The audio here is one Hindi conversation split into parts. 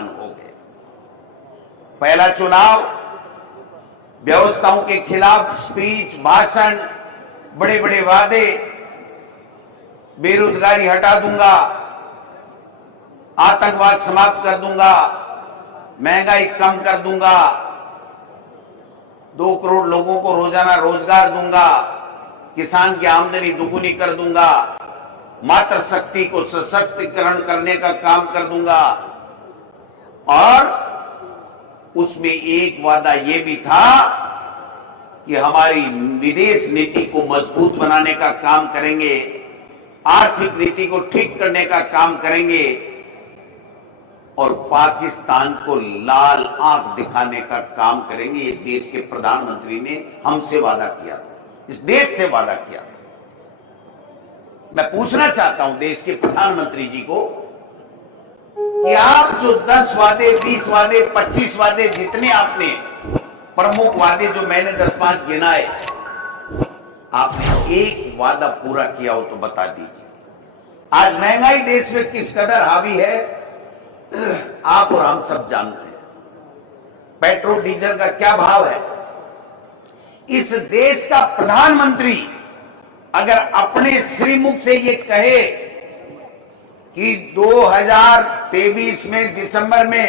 मुसलमान हो गए। पहला चुनाव व्यवस्थाओं के खिलाफ स्पीच, भाषण, बड़े बड़े वादे, बेरोजगारी हटा दूंगा, आतंकवाद समाप्त कर दूंगा, महंगाई कम कर दूंगा, 2 करोड़ लोगों को रोजाना रोजगार दूंगा, किसान की आमदनी दुगुनी कर दूंगा, मातृशक्ति को सशक्तिकरण करने का काम कर दूंगा। और उसमें एक वादा यह भी था कि हमारी विदेश नीति को मजबूत बनाने का काम करेंगे, आर्थिक नीति को ठीक करने का काम करेंगे और पाकिस्तान को लाल आंख दिखाने का काम करेंगे। ये देश के प्रधानमंत्री ने हमसे वादा किया था, इस देश से वादा किया था। मैं पूछना चाहता हूं देश के प्रधानमंत्री जी को कि आप जो 10 वादे, 20 वादे, 25 वादे, जितने आपने प्रमुख वादे जो मैंने 10-5 गिनाए, आपने एक वादा पूरा किया हो तो बता दीजिए। आज महंगाई देश में किस कदर हावी है आप और हम सब जानते हैं। पेट्रोल डीजल का क्या भाव है। इस देश का प्रधानमंत्री अगर अपने श्रीमुख से ये कहे कि 2023 में दिसंबर में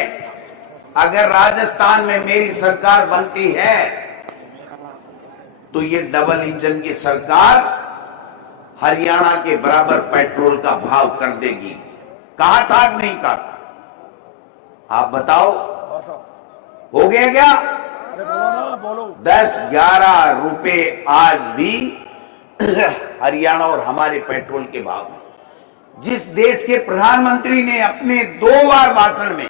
अगर राजस्थान में मेरी सरकार बनती है तो ये डबल इंजन की सरकार हरियाणा के बराबर पेट्रोल का भाव कर देगी। कहा था नहीं कहा? आप बताओ, हो गया क्या? 10-11 रुपए आज भी हरियाणा और हमारे पेट्रोल के भाव में। जिस देश के प्रधानमंत्री ने अपने 2 बार भाषण में,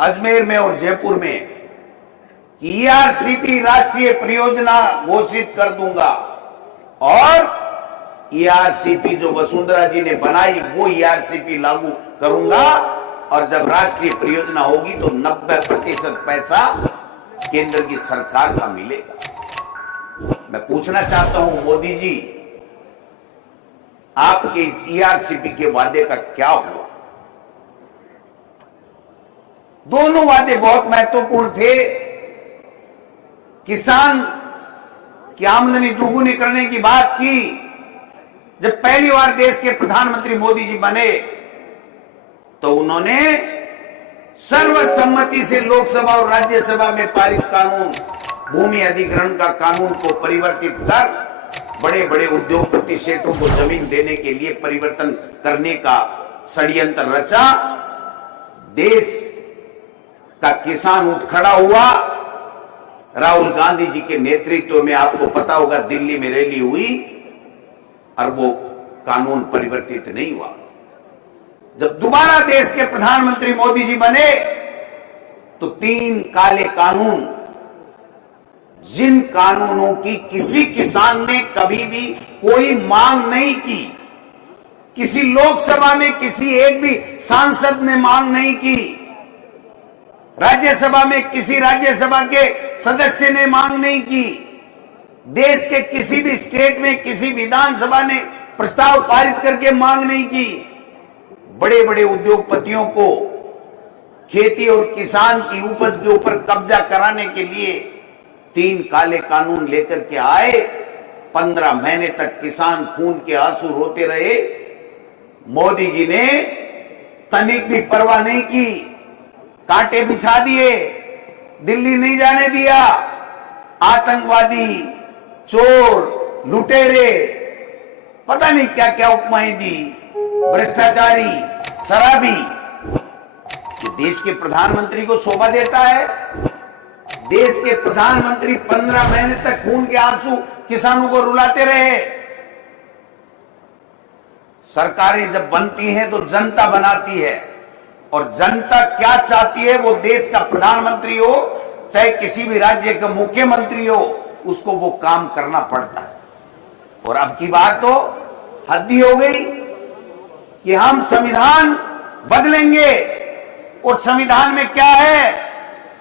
अजमेर में और जयपुर में, ईआरसीपी राष्ट्रीय परियोजना घोषित कर दूंगा और ईआरसीपी जो वसुंधरा जी ने बनाई वो ईआरसीपी लागू करूंगा और जब राष्ट्रीय परियोजना होगी तो 90% पैसा केंद्र की सरकार का मिलेगा। मैं पूछना चाहता हूं मोदी जी, आपके इस ईआरसीपी के वादे का क्या हुआ? दोनों वादे बहुत महत्वपूर्ण थे। किसान की आमदनी दुगुनी करने की बात की। जब पहली बार देश के प्रधानमंत्री मोदी जी बने तो उन्होंने सर्वसम्मति से लोकसभा और राज्यसभा में पारित कानून, भूमि अधिग्रहण का कानून को परिवर्तित कर बड़े बड़े उद्योगपति सेठों को जमीन देने के लिए परिवर्तन करने का षड्यंत्र रचा। देश का किसान उठ खड़ा हुआ। राहुल गांधी जी के नेतृत्व में, आपको पता होगा, दिल्ली में रैली हुई और वो कानून परिवर्तित नहीं हुआ। जब दोबारा देश के प्रधानमंत्री मोदी जी बने तो 3 काले कानून, जिन कानूनों की किसी किसान ने कभी भी कोई मांग नहीं की, किसी लोकसभा में किसी एक भी सांसद ने मांग नहीं की, राज्यसभा में किसी राज्यसभा के सदस्य ने मांग नहीं की, देश के किसी भी स्टेट में किसी विधानसभा ने प्रस्ताव पारित करके मांग नहीं की। बड़े बड़े उद्योगपतियों को खेती और किसान की उपज के ऊपर कब्जा कराने के लिए 3 काले कानून लेकर के आए। 15 महीने तक किसान खून के आंसू रोते रहे। मोदी जी ने तनिक भी परवाह नहीं की, कांटे बिछा दिए, दिल्ली नहीं जाने दिया। आतंकवादी, चोर, लुटेरे, पता नहीं क्या क्या उपमाएं दी, भ्रष्टाचारी, शराबी। देश के प्रधानमंत्री को शोभा देता है? देश के प्रधानमंत्री 15 महीने तक खून के आंसू किसानों को रुलाते रहे। सरकारें जब बनती हैं तो जनता बनाती है और जनता क्या चाहती है वो देश का प्रधानमंत्री हो चाहे किसी भी राज्य का मुख्यमंत्री हो, उसको वो काम करना पड़ता है। और अब की बार तो हद ही हो गई कि हम संविधान बदलेंगे। और संविधान में क्या है?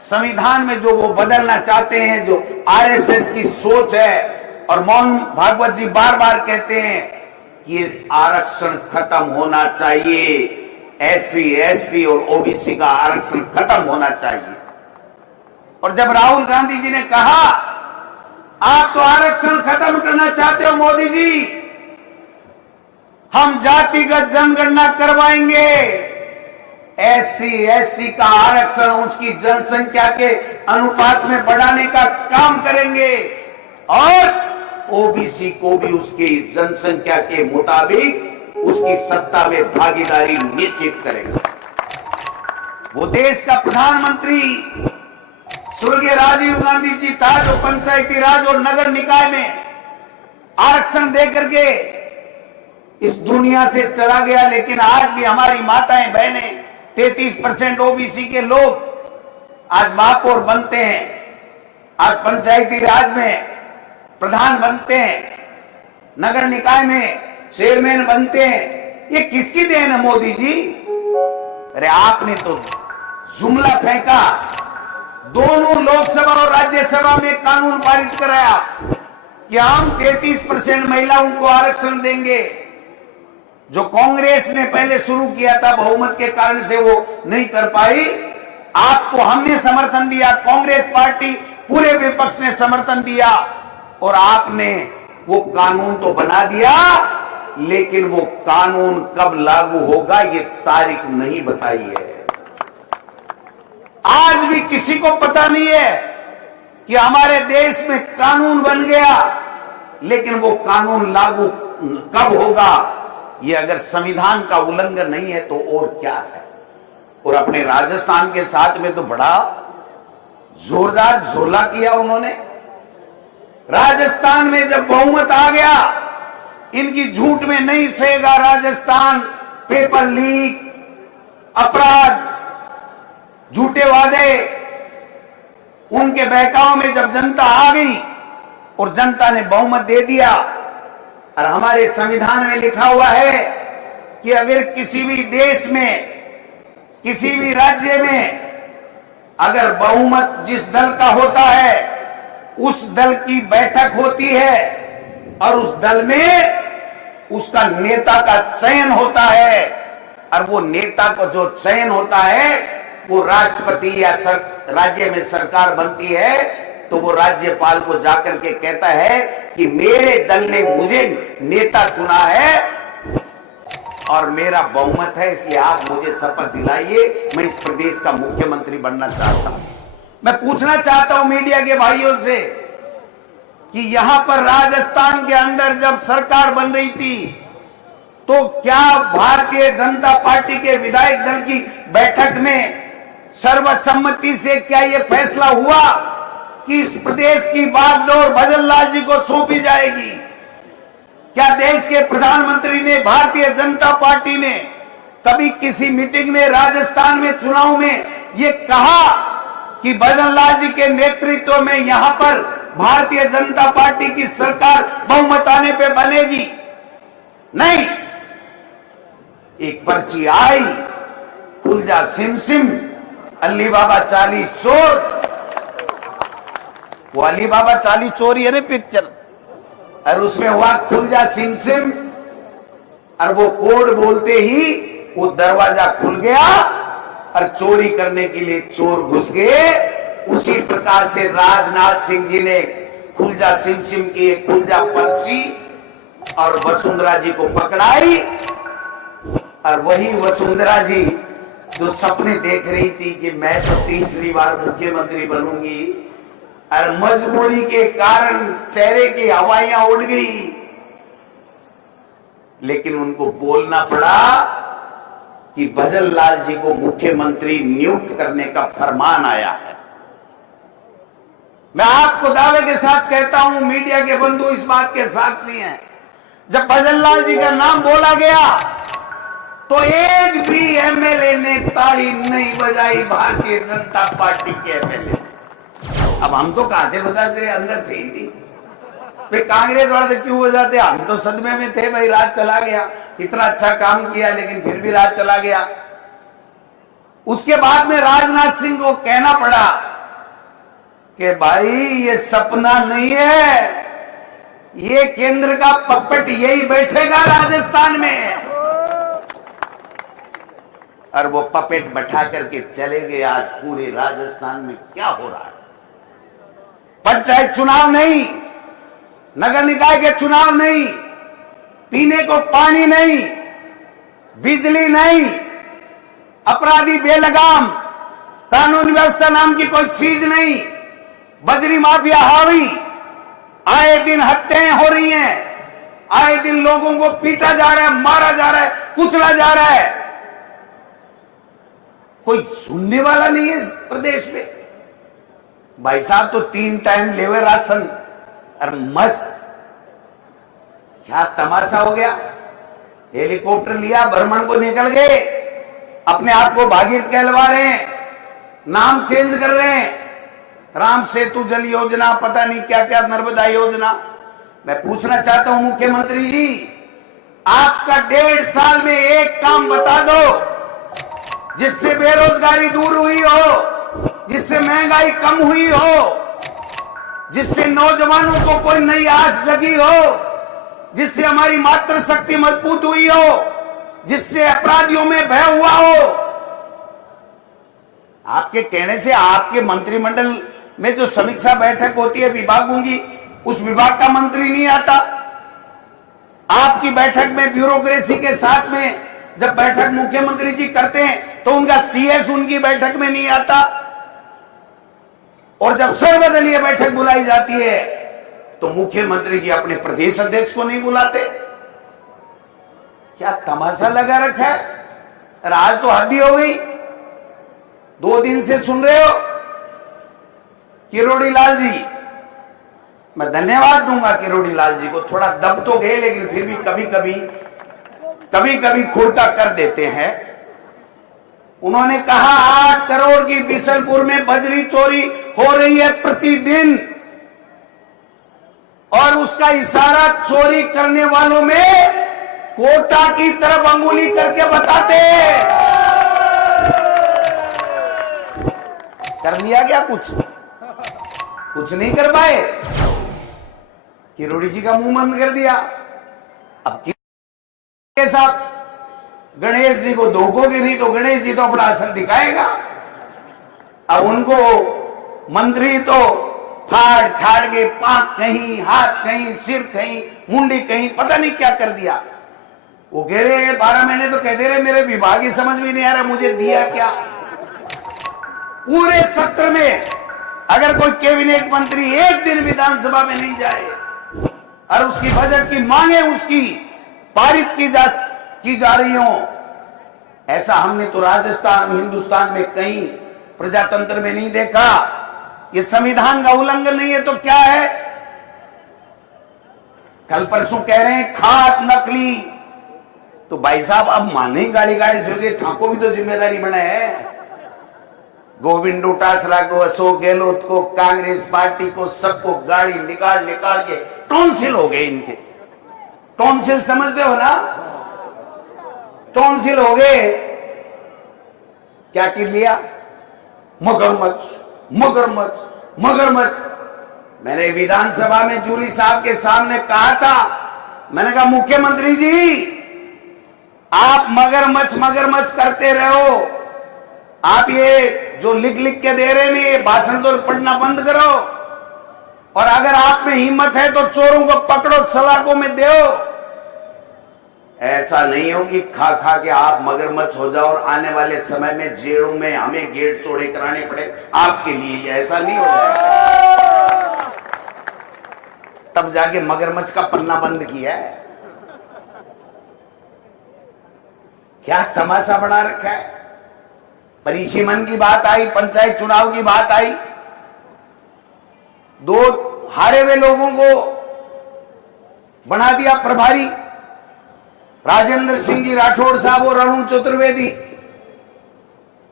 संविधान में जो वो बदलना चाहते हैं, जो आरएसएस की सोच है, और मोहन भागवत जी बार बार कहते हैं कि ये आरक्षण खत्म होना चाहिए, एससी, एसटी और ओबीसी का आरक्षण खत्म होना चाहिए। और जब राहुल गांधी जी ने कहा आप तो आरक्षण खत्म करना चाहते हो मोदी जी, हम जातिगत जनगणना करवाएंगे, एससी, एसटी का आरक्षण उसकी जनसंख्या के अनुपात में बढ़ाने का काम करेंगे और ओबीसी को भी उसकी जनसंख्या के मुताबिक उसकी सत्ता में भागीदारी निश्चित करेंगे। वो देश का प्रधानमंत्री स्वर्गीय राजीव गांधी जी था जो पंचायती राज और नगर निकाय में आरक्षण देकर के इस दुनिया से चला गया। लेकिन आज भी हमारी माताएं बहनें 33% ओबीसी के लोग आज महापौर बनते हैं, आज पंचायती राज में प्रधान बनते हैं, नगर निकाय में चेयरमैन बनते हैं। ये किसकी देन है मोदी जी? अरे आपने तो जुमला फेंका, दोनों लोकसभा और राज्यसभा में कानून पारित कराया कि हम 33% महिलाओं को आरक्षण देंगे। जो कांग्रेस ने पहले शुरू किया था, बहुमत के कारण से वो नहीं कर पाई, आपको हमने समर्थन दिया, कांग्रेस पार्टी पूरे विपक्ष ने समर्थन दिया और आपने वो कानून तो बना दिया, लेकिन वो कानून कब लागू होगा ये तारीख नहीं बताई है। आज भी किसी को पता नहीं है कि हमारे देश में कानून बन गया, लेकिन वो कानून लागू कब होगा? ये अगर संविधान का उल्लंघन नहीं है तो और क्या है? और अपने राजस्थान के साथ में तो बड़ा जोरदार झोला किया उन्होंने। राजस्थान में जब बहुमत आ गया, इनकी झूठ में नहीं सहेगा राजस्थान, पेपर लीक, अपराध, झूठे वादे, उनके बहकाव में जब जनता आ गई और जनता ने बहुमत दे दिया। और हमारे संविधान में लिखा हुआ है कि अगर किसी भी देश में, किसी भी राज्य में अगर बहुमत जिस दल का होता है उस दल की बैठक होती है और उस दल में उसका नेता का चयन होता है, और वो नेता का जो चयन होता है वो राष्ट्रपति या राज्य में सरकार बनती है, तो वो राज्यपाल को जाकर के कहता है कि मेरे दल ने मुझे नेता चुना है और मेरा बहुमत है, इसलिए आप मुझे शपथ दिलाइए, मैं इस प्रदेश का मुख्यमंत्री बनना चाहता हूं। मैं पूछना चाहता हूं मीडिया के भाइयों से कि यहां पर राजस्थान के अंदर जब सरकार बन रही थी तो क्या भारतीय जनता पार्टी के विधायक दल की बैठक में सर्वसम्मति से क्या यह फैसला हुआ कि इस प्रदेश की बागडोर भजनलाल जी को सौंपी जाएगी? क्या देश के प्रधानमंत्री ने, भारतीय जनता पार्टी ने कभी किसी मीटिंग में राजस्थान में चुनाव में ये कहा कि भजनलाल जी के नेतृत्व में यहां पर भारतीय जनता पार्टी की सरकार बहुमत आने पे बनेगी? नहीं। एक पर्ची आई, खुल जा सिम सिम, अली बाबा 40 चोर। वो अली बाबा 40 चोरी है ना पिक्चर, और उसमें हुआ खुल जा सिम सिम, और वो कोड बोलते ही वो दरवाजा खुल गया और चोरी करने के लिए चोर घुस गए। उसी प्रकार से राजनाथ सिंह जी ने खुल जा सिम सिम की खुल जा पर्ची और वसुंधरा जी को पकड़ाई, और वही वसुंधरा जी जो सपने देख रही थी कि मैं तो तीसरी बार मुख्यमंत्री बनूंगी, और मजबूरी के कारण चेहरे की हवाइयां उड़ गई, लेकिन उनको बोलना पड़ा कि भजनलाल जी को मुख्यमंत्री नियुक्त करने का फरमान आया है। मैं आपको दावे के साथ कहता हूं, मीडिया के बंधु इस बात के साक्षी हैं, जब भजनलाल जी का नाम बोला गया तो एक भी एमएलए ने ताली नहीं बजाई, भारतीय जनता पार्टी के एमएलए। अब हम तो कहां से बजाते, अंदर थे ही नहीं। फिर कांग्रेस वाले क्यों बजाते? हम तो सदमे में थे, भाई राज चला गया, इतना अच्छा काम किया लेकिन फिर भी राज चला गया। उसके बाद में राजनाथ सिंह को कहना पड़ा कि भाई ये सपना नहीं है, ये केंद्र का पप्पट यही बैठेगा राजस्थान में। और वो पपेट बैठा करके चले गए। आज पूरे राजस्थान में क्या हो रहा है? पंचायत चुनाव नहीं, नगर निकाय के चुनाव नहीं, पीने को पानी नहीं, बिजली नहीं, अपराधी बेलगाम, कानून व्यवस्था नाम की कोई चीज नहीं, बजरी माफिया हावी, आए दिन हत्याएं हो रही हैं, आए दिन लोगों को पीटा जा रहा है, मारा जा रहा है, कुचला जा रहा है। कोई सुनने वाला नहीं है प्रदेश में। भाई साहब तो 3 टाइम लेवे राशन और मस्त। क्या तमाशा हो गया? हेलीकॉप्टर लिया, भ्रमण को निकल गए, अपने आप को भागीरथ कहलवा रहे हैं, नाम चेंज कर रहे हैं, राम सेतु जल योजना, पता नहीं क्या क्या, नर्मदा योजना। मैं पूछना चाहता हूं मुख्यमंत्री जी, आपका 1.5 साल में एक काम बता दो जिससे बेरोजगारी दूर हुई हो, जिससे महंगाई कम हुई हो, जिससे नौजवानों को कोई नई आस जगी हो, जिससे हमारी मातृशक्ति मजबूत हुई हो, जिससे अपराधियों में भय हुआ हो। आपके कहने से आपके मंत्रिमंडल में जो समीक्षा बैठक होती है विभागों की, उस विभाग का मंत्री नहीं आता। आपकी बैठक में ब्यूरोक्रेसी के साथ में जब बैठक मुख्यमंत्री जी करते हैं तो उनका सीएस उनकी बैठक में नहीं आता, और जब सर्वदलीय बैठक बुलाई जाती है तो मुख्यमंत्री जी अपने प्रदेश अध्यक्ष को नहीं बुलाते। क्या तमाशा लगा रखा है? और आज तो हद ही हो गई। 2 दिन से सुन रहे हो किरोड़ी लाल जी, मैं धन्यवाद दूंगा किरोड़ी लाल जी को, थोड़ा दब तो गए लेकिन फिर भी कभी कभी खुर्दा कर देते हैं। उन्होंने कहा 8 करोड़ की बिशनपुर में बजरी चोरी हो रही है प्रतिदिन, और उसका इशारा चोरी करने वालों में कोटा की तरफ अंगुली करके बताते। कर लिया क्या? कुछ नहीं कर पाए। किरोड़ी जी का मुंह बंद कर दिया। अब के साथ गणेश जी को धोखोगे नहीं तो गणेश जी तो अपना असर दिखाएगा। अब उनको मंत्री तो फाड़ छाड़ के पांख कहीं, हाथ कहीं, सिर कहीं, मुंडी कहीं, पता नहीं क्या कर दिया। वो कह रहे 12 महीने तो कहते रहे मेरे विभाग ही समझ में नहीं आ रहा मुझे दिया क्या। पूरे सत्र में अगर कोई कैबिनेट मंत्री एक दिन विधानसभा में नहीं जाए और उसकी बजट की मांगे उसकी पारित की जा रही हो, ऐसा हमने तो राजस्थान हिंदुस्तान में कहीं प्रजातंत्र में नहीं देखा। ये संविधान का उल्लंघन नहीं है तो क्या है? कल परसों कह रहे हैं खाद नकली, तो भाई साहब अब माने गाड़ी से ठाको भी तो जिम्मेदारी बना है। गोविंद डोटासरा को, अशोक गहलोत को, कांग्रेस पार्टी को, सबको गाड़ी निकाल के टॉन्सिल हो गए इनके। टॉन्सिल समझते हो ना? टॉन्सिल हो गए। क्या कर लिया? मगरमच्छ। मैंने विधानसभा में जूली साहब के सामने कहा था, मैंने कहा मुख्यमंत्री जी आप मगरमच्छ करते रहो, आप ये जो लिख के दे रहे हैं भाषण तो पढ़ना बंद करो, और अगर आप में हिम्मत है तो चोरों को पकड़ो, सलाखों में दो। ऐसा नहीं हो कि खा के आप मगरमच्छ हो जाओ और आने वाले समय में जेलों में हमें गेट चौड़े कराने पड़े आपके लिए। ऐसा नहीं हो जाएगा। तब जाके मगरमच्छ का पन्ना बंद किया है। क्या तमाशा बना रखा है? परिषी मन की बात आई, पंचायत चुनाव की बात आई, 2 हारे हुए लोगों को बना दिया प्रभारी, राजेंद्र सिंह जी राठौड़ साहब और अरुण चतुर्वेदी।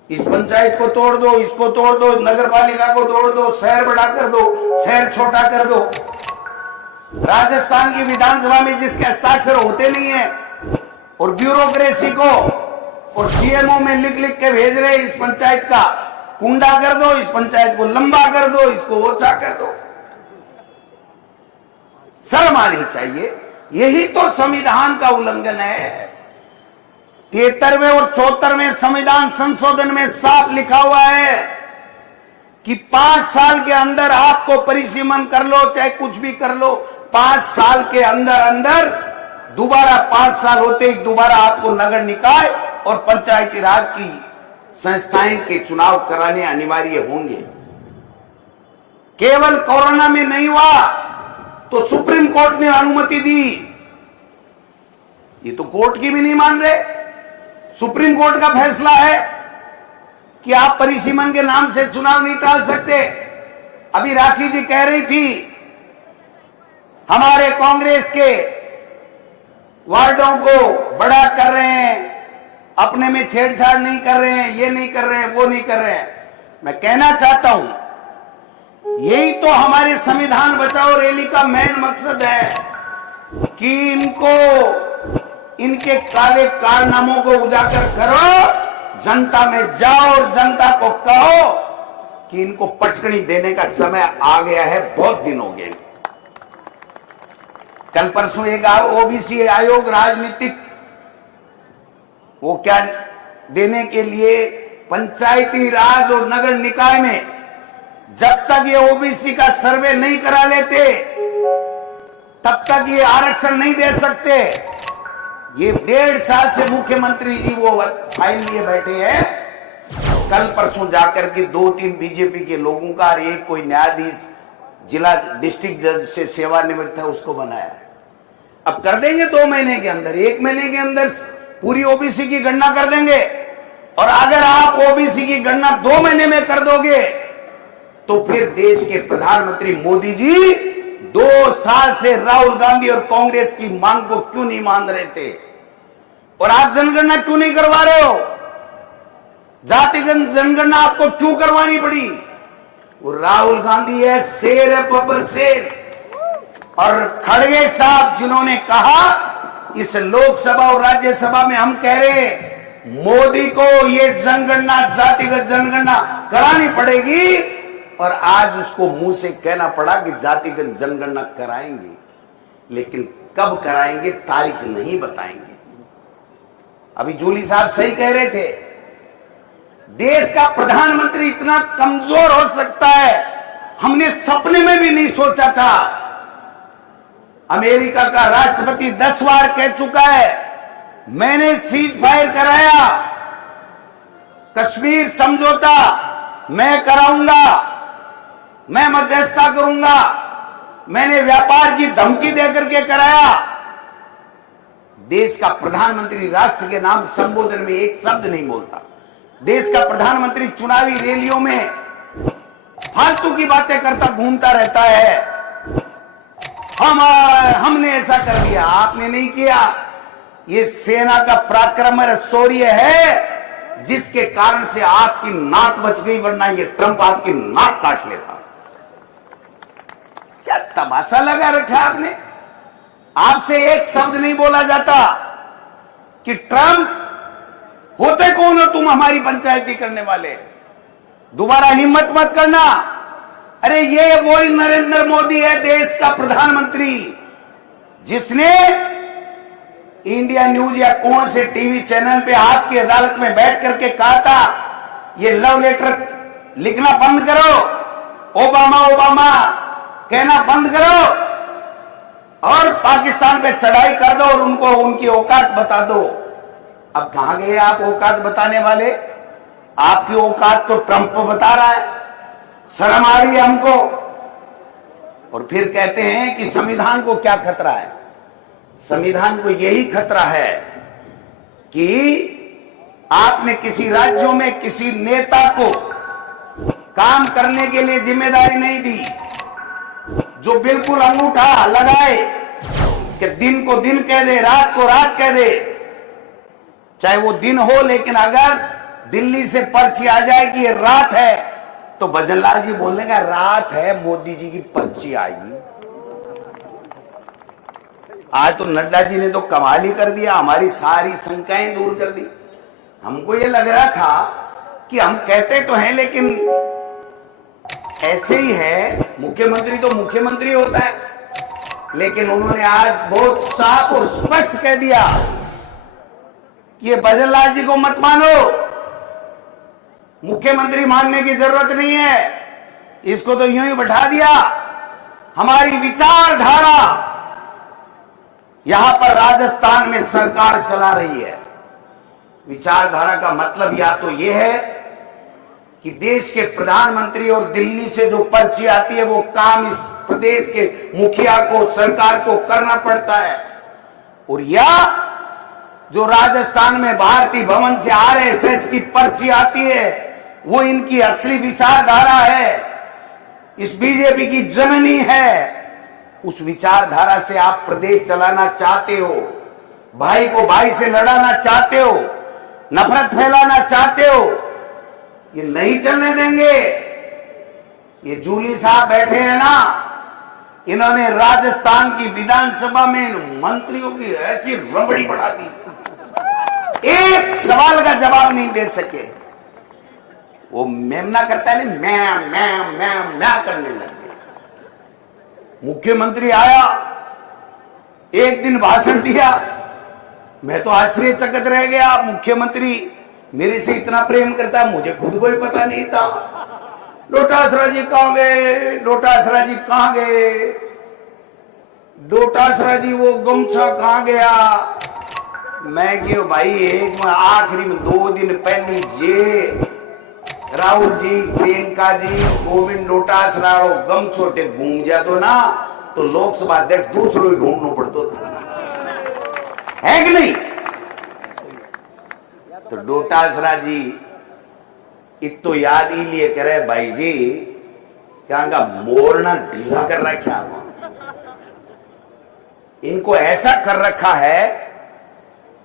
इस पंचायत को तोड़ दो, इसको तोड़ दो, नगर पालिका को तोड़ दो, शहर बड़ा कर दो, शहर छोटा कर दो। राजस्थान की विधानसभा में जिसके हस्ताक्षर होते नहीं है और ब्यूरोक्रेसी को और सीएमओ में लिख के भेज रहे, इस पंचायत का कुंडा कर दो, इस पंचायत को लंबा कर दो, इसको ओछा कर दो। शर्म आनी चाहिए। यही तो संविधान का उल्लंघन है। 73वें और 74वें संविधान संशोधन में साफ लिखा हुआ है कि 5 साल के अंदर आपको परिसीमन कर लो, चाहे कुछ भी कर लो, 5 साल के अंदर अंदर दोबारा 5 साल होते ही दोबारा आपको नगर निकाय और पंचायती राज की संस्थाएं के चुनाव कराने अनिवार्य होंगे। केवल कोरोना में नहीं हुआ तो सुप्रीम कोर्ट ने अनुमति दी। ये तो कोर्ट की भी नहीं मान रहे। सुप्रीम कोर्ट का फैसला है कि आप परिसीमन के नाम से चुनाव नहीं टाल सकते। अभी राखी जी कह रही थी हमारे कांग्रेस के वार्डों को बड़ा कर रहे हैं, अपने में छेड़छाड़ नहीं कर रहे हैं, ये नहीं कर रहे हैं, वो नहीं कर रहे हैं। मैं कहना चाहता हूं यही तो हमारे संविधान बचाओ रैली का मेन मकसद है कि इनके काले कारनामों को उजागर करो, जनता में जाओ और जनता को कहो कि इनको पटकनी देने का समय आ गया है, बहुत दिन हो गए। कल परसों एक ओबीसी आयोग राजनीतिक वो क्या देने के लिए पंचायती राज और नगर निकाय में जब तक ये ओबीसी का सर्वे नहीं करा लेते तब तक ये आरक्षण नहीं दे सकते। ये 1.5 साल से मुख्यमंत्री जी वो फाइल लिए बैठे हैं। कल परसों जाकर के 2-3 बीजेपी के लोगों का और एक कोई न्यायाधीश जिला डिस्ट्रिक्ट जज से सेवानिवृत्त है उसको बनाया। अब कर देंगे 2 महीने के अंदर, 1 महीने के अंदर पूरी ओबीसी की गणना कर देंगे। और अगर आप ओबीसी की गणना 2 महीने में कर दोगे तो फिर देश के प्रधानमंत्री मोदी जी 2 साल से राहुल गांधी और कांग्रेस की मांग को क्यों नहीं मान रहे थे और आप जनगणना क्यों नहीं करवा रहे हो? जातिगत जनगणना आपको क्यों करवानी पड़ी? वो राहुल गांधी है, शेर है, बब्बर शेर। और खड़गे साहब जिन्होंने कहा इस लोकसभा और राज्यसभा में हम कह रहे हैं मोदी को ये जनगणना जातिगत जनगणना करानी पड़ेगी और आज उसको मुंह से कहना पड़ा कि जातिगत जनगणना कराएंगे, लेकिन कब कराएंगे तारीख नहीं बताएंगे। अभी जूली साहब सही कह रहे थे, देश का प्रधानमंत्री इतना कमजोर हो सकता है हमने सपने में भी नहीं सोचा था। अमेरिका का राष्ट्रपति 10 बार कह चुका है मैंने सीज फायर कराया, कश्मीर समझौता मैं कराऊंगा, मैं मध्यस्थता करूंगा, मैंने व्यापार की धमकी देकर के कराया। देश का प्रधानमंत्री राष्ट्र के नाम संबोधन में एक शब्द नहीं बोलता। देश का प्रधानमंत्री चुनावी रैलियों में फालतू की बातें करता घूमता रहता है। हमने ऐसा कर दिया, आपने नहीं किया। ये सेना का पराक्रम और शौर्य है जिसके कारण से आपकी नाक बच गई, वरना ये ट्रंप आपकी नाक काट लेता। क्या तमाशा लगा रखा आपने? आपसे एक शब्द नहीं बोला जाता कि ट्रंप होते कौन हो तुम हमारी पंचायती करने वाले, दोबारा हिम्मत मत करना। अरे ये वही नरेंद्र मोदी है, देश का प्रधानमंत्री, जिसने इंडिया न्यूज या कौन से टीवी चैनल पे आपकी अदालत में बैठ करके कहा था ये लव लेटर लिखना बंद करो, ओबामा ओबामा कहना बंद करो और पाकिस्तान पे चढ़ाई कर दो और उनको उनकी औकात बता दो। अब कहां गए आप औकात बताने वाले? आपकी औकात तो ट्रंप बता रहा है। शर्म आ रही है हमको। और फिर कहते हैं कि संविधान को क्या खतरा है? संविधान को यही खतरा है कि आपने किसी राज्यों में किसी नेता को काम करने के लिए जिम्मेदारी नहीं दी, जो बिल्कुल अंगूठा लगाए कि दिन को दिन कह दे, रात को रात कह दे, चाहे वो दिन हो, लेकिन अगर दिल्ली से पर्ची आ जाए कि ये रात है तो भजनलाल जी बोलने का रात है, मोदी जी की पर्ची आएगी। आज तो नड्डा जी ने तो कमाल ही कर दिया, हमारी सारी शंकाएं दूर कर दी। हमको ये लग रहा था कि हम कहते तो हैं लेकिन ऐसे ही है, मुख्यमंत्री तो मुख्यमंत्री होता है, लेकिन उन्होंने आज बहुत साफ और स्पष्ट कह दिया कि ये भजनलाल जी को मत मानो, मुख्यमंत्री मानने की जरूरत नहीं है, इसको तो यूं ही बैठा दिया। हमारी विचारधारा यहां पर राजस्थान में सरकार चला रही है। विचारधारा का मतलब या तो यह है कि देश के प्रधानमंत्री और दिल्ली से जो पर्ची आती है वो काम इस प्रदेश के मुखिया को, सरकार को करना पड़ता है, और या जो राजस्थान में भारतीय भवन से आरएसएस की पर्ची आती है वो इनकी असली विचारधारा है, इस बीजेपी की जननी है। उस विचारधारा से आप प्रदेश चलाना चाहते हो, भाई को भाई से लड़ाना चाहते हो, नफरत फैलाना चाहते हो, ये नहीं चलने देंगे। ये जूली साहब बैठे हैं ना, इन्होंने राजस्थान की विधानसभा में मंत्रियों की ऐसी रबड़ी बढ़ा दी, एक सवाल का जवाब नहीं दे सके। वो मेमना करता है नहीं, मैं करने लग गया। मुख्यमंत्री आया, एक दिन भाषण दिया, मैं तो आश्चर्यचकित रह गया। मुख्यमंत्री मेरे से इतना प्रेम करता है, मुझे खुद को ही पता नहीं था। डोटासरा जी कहां गए, डोटासरा जी कहां गए, डोटासरा जी वो गमछा कहां गया। मैं क्यों भाई, एक आखिरी में 2 दिन पहले जे राहुल जी, प्रियंका जी, गोविंद डोटासरा गमछोटे घूम जातो ना तो लोकसभा अध्यक्ष दूसरों ही ढूंढना पड़तो था, है कि नहीं। तो डोटासरा जी इत तो याद ही लिए करे भाई जी, क्या का मोरना ढीला कर रखा है, इनको ऐसा कर रखा है,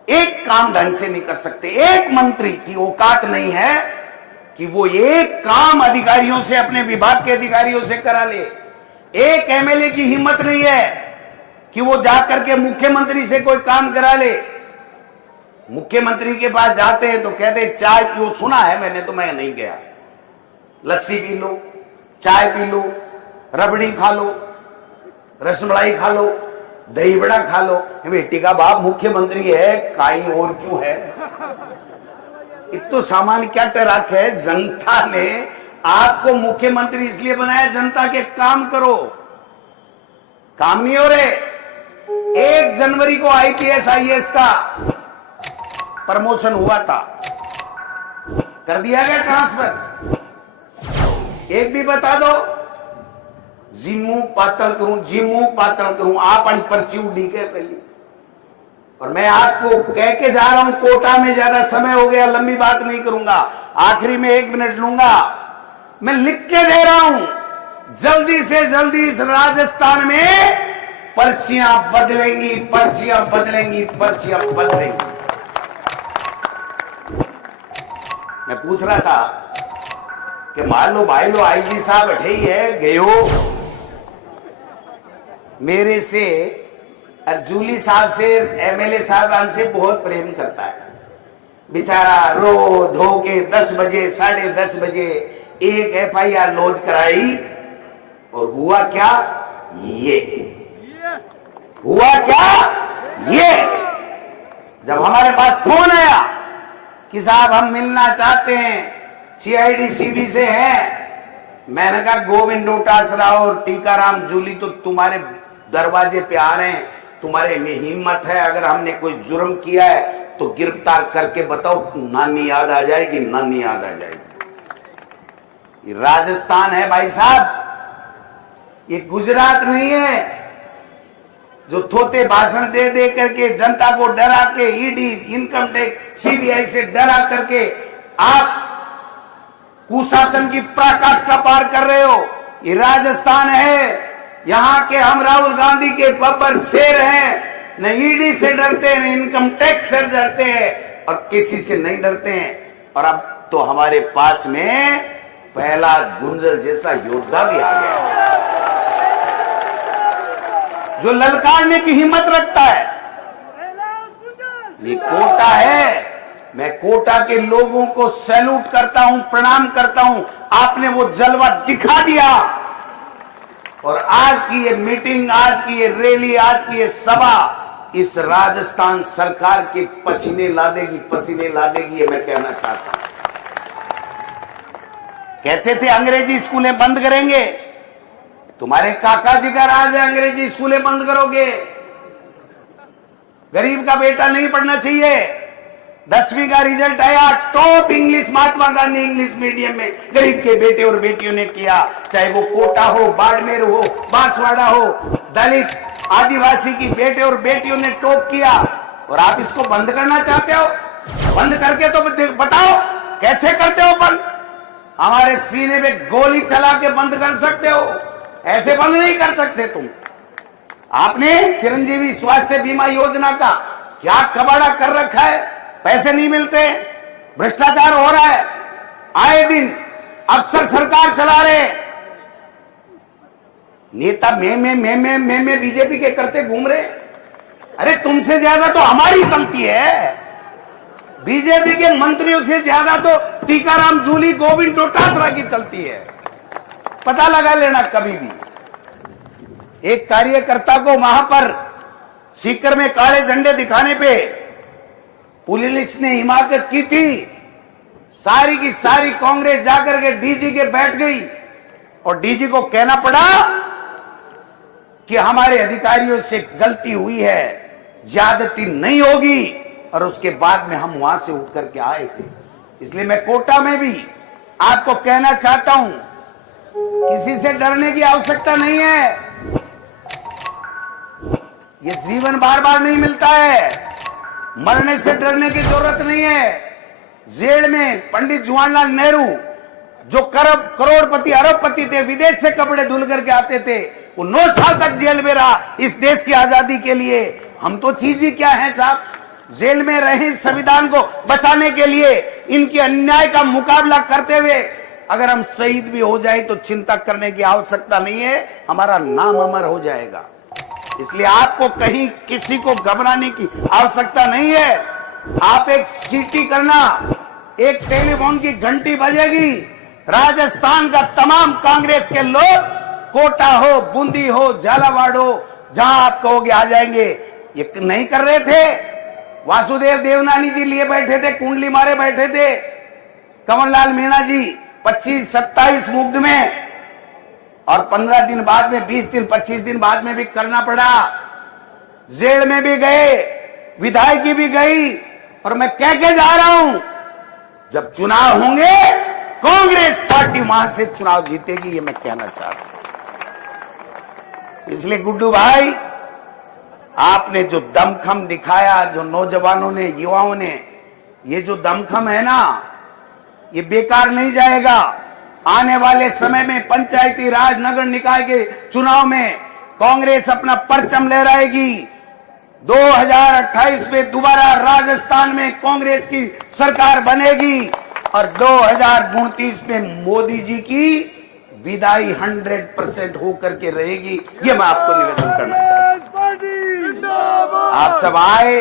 एक काम ढंग से नहीं कर सकते। एक मंत्री की औकात नहीं है कि वो एक काम अधिकारियों से, अपने विभाग के अधिकारियों से करा ले। एक एमएलए की हिम्मत नहीं है कि वो जाकर के मुख्यमंत्री से कोई काम करा ले। मुख्यमंत्री के पास जाते हैं तो कहते हैं चाय पियो, सुना है मैंने, तो मैं नहीं गया। लस्सी पी लो, चाय पी लो, रबड़ी खा लो, रसमलाई खा लो, दही बड़ा खा लो। बेटी का बाप मुख्यमंत्री है, काई और क्यों है। इतो सामान्य क्या टराक है, जनता ने आपको मुख्यमंत्री इसलिए बनाया जनता के काम करो, काम नहीं हो रहे। 1 जनवरी को आईपीएस आईएएस का प्रमोशन हुआ था, कर दिया गया ट्रांसफर। एक भी बता दो, जिम्मू पातल करूं आप पर्ची उड़ी के पहली। और मैं आपको कह के जा रहा हूं, कोटा में ज्यादा समय हो गया, लंबी बात नहीं करूंगा, आखिरी में 1 मिनट लूंगा। मैं लिख के दे रहा हूं, जल्दी से जल्दी इस राजस्थान में पर्चियां बदलेंगी, पर्चियां बदलेंगी, पर्चियां बदलेंगी। मैं पूछ रहा था कि मान लो भाई लो आईजी साहब बैठे ही है, गए हो मेरे से, जूली साहब से, एमएलए साहब से बहुत प्रेम करता है बेचारा। रो धो के 10 बजे 10:30 बजे एक एफआईआर लॉन्च कराई, और हुआ क्या, ये हुआ क्या, ये जब हमारे पास फोन आया कि साहब हम मिलना चाहते हैं, सीआईडी सीबी से हैं, मैंने कहा गोविंद डोटासरा और टीकाराम जूली तो तुम्हारे दरवाजे पे आ रहे हैं, तुम्हारे में हिम्मत है, अगर हमने कोई जुर्म किया है तो गिरफ्तार करके बताओ, नानी याद आ जाएगी, नानी याद आ जाएगी। ये राजस्थान है भाई साहब, ये गुजरात नहीं है जो थोते भाषण दे दे करके जनता को डरा के, ईडी, इनकम टैक्स, सीबीआई से डरा करके आप कुशासन की पराकाष्ठा पार कर रहे हो। ये राजस्थान है, यहां के हम राहुल गांधी के बब्बर शेर हैं, न ईडी से डरते हैं, न इनकम टैक्स से डरते हैं, और किसी से नहीं डरते हैं। और अब तो हमारे पास में पहला गुंजल जैसा योद्धा भी आ गया जो ललकारने की हिम्मत रखता है। ये कोटा है, मैं कोटा के लोगों को सैल्यूट करता हूं, प्रणाम करता हूं। आपने वो जलवा दिखा दिया, और आज की ये मीटिंग, आज की ये रैली, आज की ये सभा इस राजस्थान सरकार के पसीने ला देगी, ये मैं कहना चाहता हूं। कहते थे अंग्रेजी स्कूलें बंद करेंगे, तुम्हारे काका जी का राज है, अंग्रेजी स्कूलें बंद करोगे। गरीब का बेटा नहीं पढ़ना चाहिए। 10वीं का रिजल्ट आया, top English Mahatma Gandhi English medium में गरीब के बेटे और बेटियों ने किया, चाहे वो कोटा हो, बाड़मेर हो, बांसवाड़ा हो, दलित आदिवासी की बेटे और बेटियों ने टॉप किया। और आप इसको बंद करना चाहते हो? बंद करके तो बताओ कैसे करते हो बंद? हमारे सीने में गोली चला के बंद कर सकते हो, ऐसे बंद नहीं कर सकते तुम। आपने चिरंजीवी स्वास्थ्य बीमा योजना का क्या कबाड़ा कर रखा है, पैसे नहीं मिलते, भ्रष्टाचार हो रहा है, आए दिन अफसर सरकार चला रहे, नेता मैं बीजेपी के करते घूम रहे। अरे तुमसे ज्यादा तो हमारी चलती है, बीजेपी के मंत्रियों से ज्यादा तो टीकाराम जूली, गोविंद डोटासरा की चलती है। पता लगा लेना कभी भी। एक कार्यकर्ता को वहां पर सीकर में काले झंडे दिखाने पे पुलिस ने हिमाकत की थी, सारी की सारी कांग्रेस जाकर के डीजी के बैठ गई और डीजी को कहना पड़ा कि हमारे अधिकारियों से गलती हुई है, ज्यादती नहीं होगी। और उसके बाद में हम वहां से उठ करके आए थे। इसलिए मैं कोटा में भी आपको कहना चाहता हूं, किसी से डरने की आवश्यकता नहीं है। ये जीवन बार बार नहीं मिलता है, मरने से डरने की जरूरत नहीं है। जेल में पंडित जवाहरलाल नेहरू जो करोड़पति अरबपति थे, विदेश से कपड़े धुल करके आते थे, वो 9 साल तक जेल में रहा इस देश की आजादी के लिए। हम तो चीज ही क्या है साहब, जेल में रहे संविधान को बचाने के लिए। इनके अन्याय का मुकाबला करते हुए अगर हम शहीद भी हो जाए तो चिंता करने की आवश्यकता नहीं है, हमारा नाम अमर हो जाएगा। इसलिए आपको कहीं किसी को घबराने की आवश्यकता नहीं है। आप एक सीटी करना, एक टेलीफोन की घंटी बजेगी, राजस्थान का तमाम कांग्रेस के लोग, कोटा हो, बूंदी हो, झालावाड़ हो, जहां आप कहोगे आ जाएंगे। ये नहीं कर रहे थे, वासुदेव देवनानी जी लिए बैठे थे, कुंडली मारे बैठे थे, कमललाल मीणा जी 25-27 मुग्ध में, और 15 दिन बाद में, 20 दिन 25 दिन बाद में भी करना पड़ा। जेल में भी गए, विधायकी भी गई। और मैं कह के जा रहा हूं, जब चुनाव होंगे कांग्रेस पार्टी वहां से चुनाव जीतेगी, ये मैं कहना चाहता हूं। इसलिए गुड्डू भाई, आपने जो दमखम दिखाया, जो नौजवानों ने, युवाओं ने, ये जो दमखम है ना, ये बेकार नहीं जाएगा। आने वाले समय में पंचायती राज, नगर निकाय के चुनाव में कांग्रेस अपना परचम लहराएगी। 2028 में दोबारा राजस्थान में कांग्रेस की सरकार बनेगी और 2029 में मोदी जी की विदाई 100% होकर के रहेगी। ये मैं आपको निवेदन करना चाहता हूं। आप सब आए,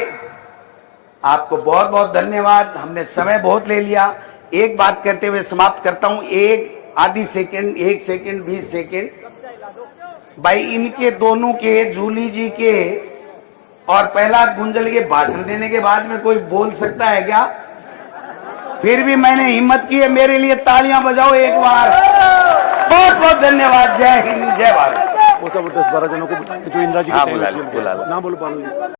आपको बहुत बहुत धन्यवाद। हमने समय बहुत ले लिया। एक बात कहते हुए समाप्त करता हूं, एक आधी सेकंड, 1 सेकंड, 20 सेकंड। भाई इनके दोनों के, जूली जी के और प्रहलाद गुंजल के भाषण देने के बाद में कोई बोल सकता है क्या? फिर भी मैंने हिम्मत की है, मेरे लिए तालियां बजाओ एक बार। बहुत बहुत धन्यवाद। जय हिंद, जय भारत। वो सब 10-12 जनों को जो इंदिरा जी बुला लो। ना बोलो।